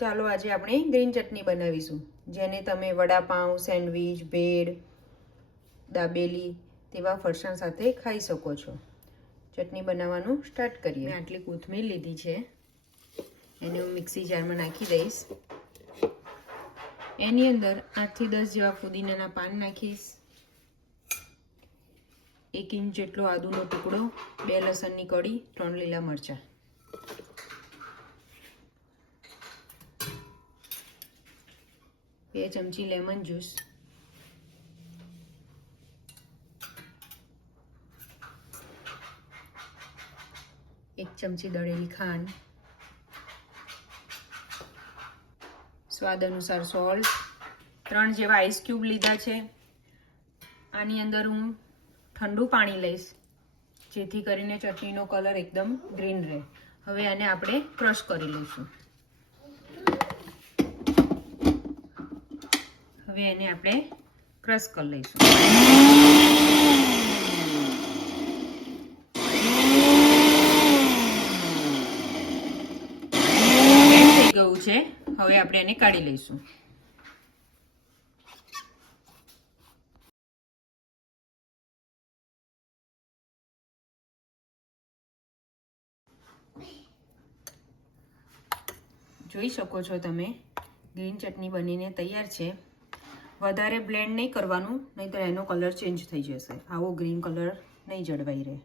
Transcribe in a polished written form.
ચાલો આજે આપણે ગ્રીન ચટણી બનાવીશું, જેને તમે વડાપાઉં, સેન્ડવિચ, ભેળ, દાબેલી તેવા ફરસાણ સાથે ખાઈ શકો છો. ચટણી બનાવવાનું સ્ટાર્ટ કરીએ. મેં આટલી કોથમીર લીધી છે, એને હું મિક્સી જારમાં નાખી દઈશ. એની અંદર 8 થી 10 જેવા ફુદીનાના પાન નાખીશ, 1 ઇંચ જેટલો આદુનો ટુકડો, 2 લસણની કળી, 3 લીલા મરચાં. બે ચમચી લેમન જ્યુસ, 1 ચમચી દળેલી ખાંડ, સ્વાદ અનુસાર સોલ્ટ, 3 જેવા આઈસ ક્યુબ લીધા છે. આની અંદર હું ઠંડુ પાણી લઈશ, જેથી કરીને ચટણીનો કલર એકદમ ગ્રીન રહે. હવે આને આપણે ક્રશ કરી લઈશું. હવે એને આપણે ક્રશ કરી લઈશું. થઈ ગયું છે. હવે આપણે એને કાઢી લઈશું. જોઈ શકો છો તમે, ગ્રીન ચટણી બનીને તૈયાર છે. વધારે બ્લેન્ડ નહીં કરવાનું, નહીંતર એનો કલર ચેન્જ થઈ જશે. આવો ગ્રીન કલર નહીં જળવાઈ રહે.